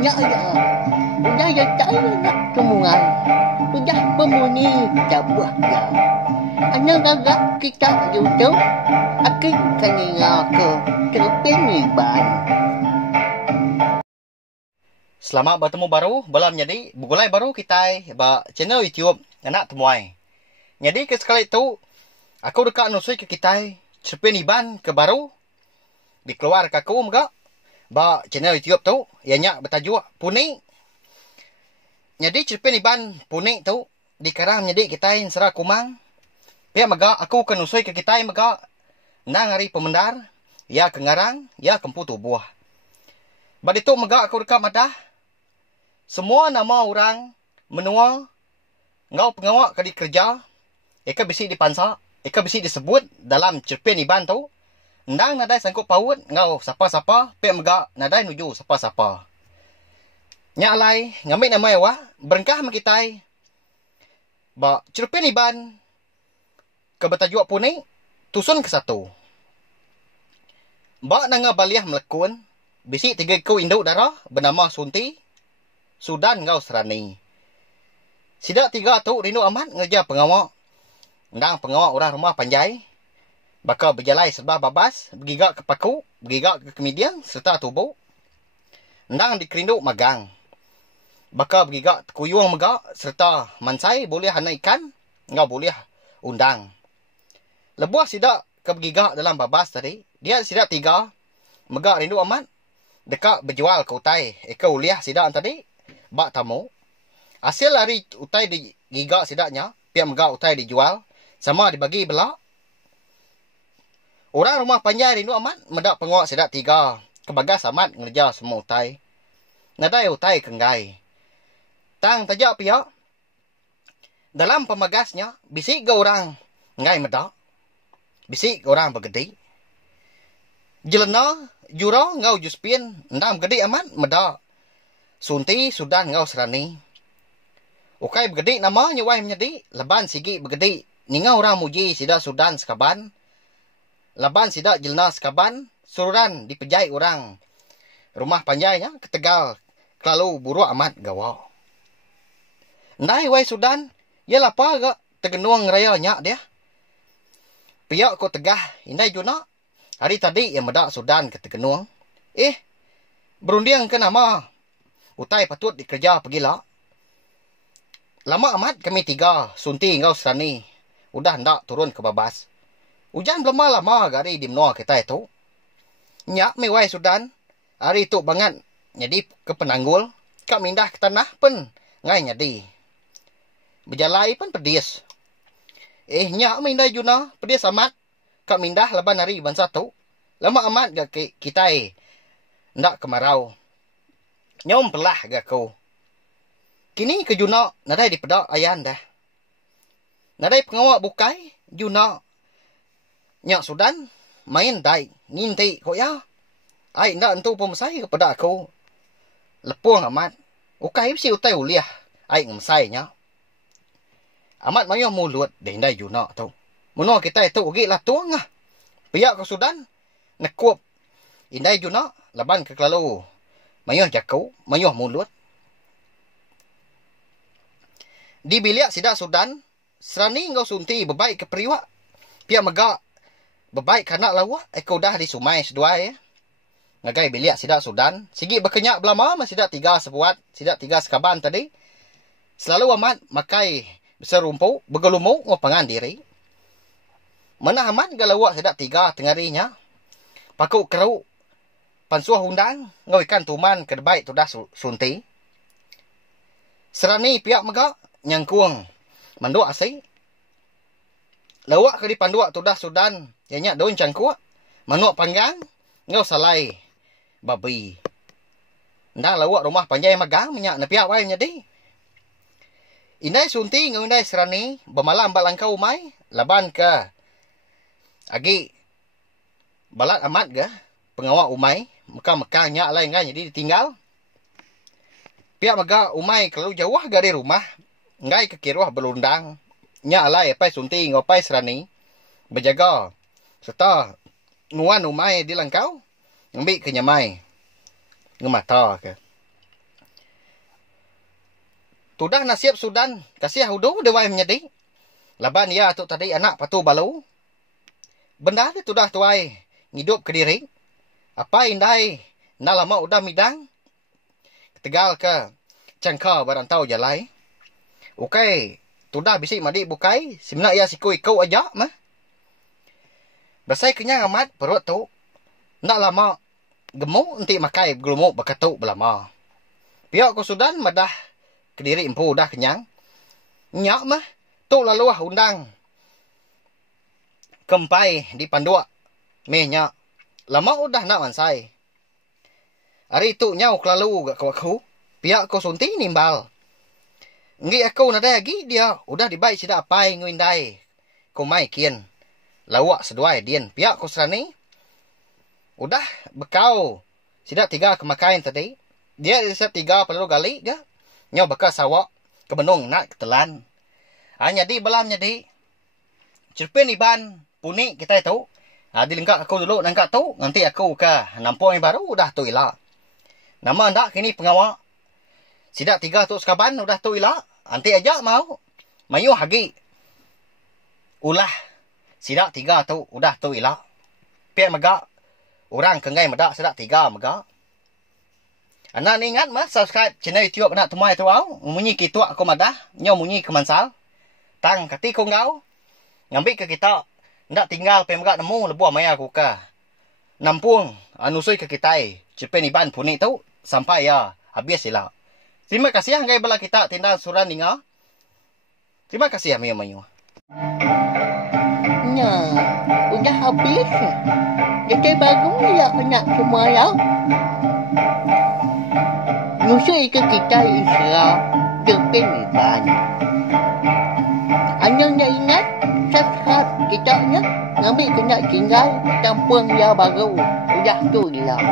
Nya ya. Udah ya saya nak kemungan. Udah pemuni jabuah ya. Ana gagak kita YouTube. Akin kanina ke Terpeniban. Selamat bertemu baru balam jadi bugulai baru kita ba channel YouTube anak temuai. Jadi ke sekali itu aku dekat nusui ke kita Cerpeniban ke baru dikeluar ke aku mga ba channel YouTube tu ianya bertajuk Puning. Jadi Cerpeniban Puning tu dikarang jadi kita sera kumang. Pia mga aku ke nusui ke kita mga nang hari pemendar ya kengarang ya kempu tubuh. Ba itu mga aku dekat madah semua nama orang menua ngau pengawak kadi kerja eka bisi dipansa eka bisi disebut dalam Cerpeniban tu ndang nadai sangkut paut ngau sapa-sapa pe mega nadai nuju sapa-sapa nya alai ngambil nama ewa berengkah makitai ba Cerpeniban ke bertajuk Puning tusun ke satu ba nanga baliah melekun bisi tiga ku induk darah bernama Sunti Sudan ngau serani. Sida tiga tu rindu amat ngerja pengawak. Ndang pengawak orang rumah panjai. Baka berjalai serba babas, bergigak ke paku, bergigak ke kemedian serta tubuh. Ndang dikerindu magang. Baka bergigak kuyuang megak serta mansai boleh hana ikan, ngau boleh undang. Lebuah sida ke bergigak dalam babas tadi, dia sida tiga megak rindu amat dekat berjual ke utai. Eka uliah sida tadi bak tamu. Hasil hari utai digigak sidaknya, pihak megak utai dijual, sama dibagi belak. Orang rumah panjai rindu amat, medak pengawak sidak tiga. Kebagas amat ngerja semua utai. Nadai utai kenggai. Tang tajak pihak, dalam pemagasnya, bisik ke orang ngai medak. Bisik ke orang bergedi. Jelena, jura ngau juspin, ndam gedi amat medak. Sunti Sudan ngau serani. Ukai bergedi nama nyuai menjadi. Leban sigi bergedi. Ningau orang muji sida Sudan sekaban. Leban sida jelna sekaban. Sururan dipejai orang. Rumah panjainya ketegal. Kelalu buruk amat gawa. Ndai wai Sudan. Yalah apa agak tegenuang raya nyak dia. Piak ko tegah. Indai juna. Hari tadi yang medak Sudan ke tegenuang. Berundiang ke nama. Utai patut dikerja pergilah. Lama amat kami tiga, Sunti ngau serani. Udah hendak turun ke babas. Hujan belum lama gari di menua kita itu. Nyak mewai Sudan. Hari itu banget. Jadi ke penanggul. Kak mindah ke tanah pun. Ngai nyadi. Berjalai pun pedis. Nyak mindah juna. Pedis amat. Kak mindah leban hari ban satu. Lama amat gak kita hendak kemarau. Nyom pelah gak kau. Kini ke juna nadai dipedak ayan dah. Nadai pengawak bukai juna. Nyak Sudan main dai nginti kok ya. Ai ndak entu pemasai kepada aku. Lepuang amat. Ukai si utai uliah. Ai ngemsai nya. Amat mayo mulut dai juna tu. Menua kita itu ugi lah tuang ah. Pihak ke Sudan nekup. Indai juna laban ke kelalu. Mayuh jakau, mayuh mulut. Di biliak sidak Sudan, serani ngau Sunti bebaik ke periwak. Pihak megak bebaik kanak lawak, ekau dah di sumai sedua ya. Ngagai biliak sidak Sudan, sigi berkenyak belama, sidak tiga sebuat, sidak tiga sekaban tadi. Selalu amat makai serumpu, bergelumuk ngopangan diri. Mana amat galawak sidak tiga tengarinya. Pakuk keruk. Pansuah undang, ngau ikan tuman ke debaik tu dah Sunti. Serani pihak megak, nyangkuang, manduk asai. Lawak ke di panduak tu dah Sudan, ianya daun cangkuak. Manuak panggang, ngau salai, babi. Ndah lawak rumah panjai magang, minyak na pihak wai nyadi. Indai Sunti, ngau indai serani, bermalam balangkau umai, laban ke. Agi, balat amat ke, pengawak umai. Mekah-mekah nyak lain kan jadi ditinggal. Pihak megak umai kalau jauh dari rumah. Ngai ke kiruah berundang. Nyak alai pai Sunti ngopai serani. Berjaga. Serta nguan umai di langkau. Ngambil ke nyamai. Ngemata ke. Tudah nasib Sudan kasih hudu dewai menjadi. Laban ya tu tadi anak patu balu. Benda ni tudah tuai hidup ke diri. Apa indai na lama udah midang. Tegal ke cangka barantau jalai. Ukai tudah bisi madi bukai. Simna ya siku ikau aja mah. Basai kenyang amat perut tu. Nak lama gemuk nanti makai gelumuk bakatuk belama. Pihak ko Sudan madah kediri empu dah kenyang. Nyak mah tu lalu undang. Kempai di pandua. Mehnya lama udah nak mansai. Hari tu nyau kelalu gak kawaku. Pihak ko sunti nimbal. Ngi aku nada lagi dia udah dibaik sida apai nguindai. Ko mai kian. Lawak seduai dian. Pihak ko serani. Udah bekau. Sida 3 kemakain tadi. Dia isa 3 perlu gali ga. Nyaw baka sawak kebenung nak ketelan. Hanya di belam jadi. Cerpen iban puni kita itu. Dilengkap aku dulu nangkap tu. Nanti aku ke nampung yang baru udah tu ila. Nama ndak kini pengawak. Sida 3 tu sekaban udah tu ila. Nanti aja mau. Mayu hagi. Ulah. Sida 3 tu udah tu ila. Pek megak. Orang kengai medak sida 3 megak. Anak ni ingat mah subscribe channel YouTube anak tumai tu au. Munyi kitu aku madah, nyo munyi kemansal. Tang kati ko ngau. Ngambil ke kita ndak tinggal pemegak nemu lebuah maya aku ka. Nampung anusui ke kita cepen iban puni tu sampai ya habis sila. Terima kasih ngai bala kita tindak suran ninga. Terima kasih ya mayu. Nah, udah habis. Jadi bagus ya anak semua ya. Nusui ke kita Isra depan iban. Anda ingat subscribe kita nya. Ngambil kena tinggal tampung ya baru. Udah tu lah.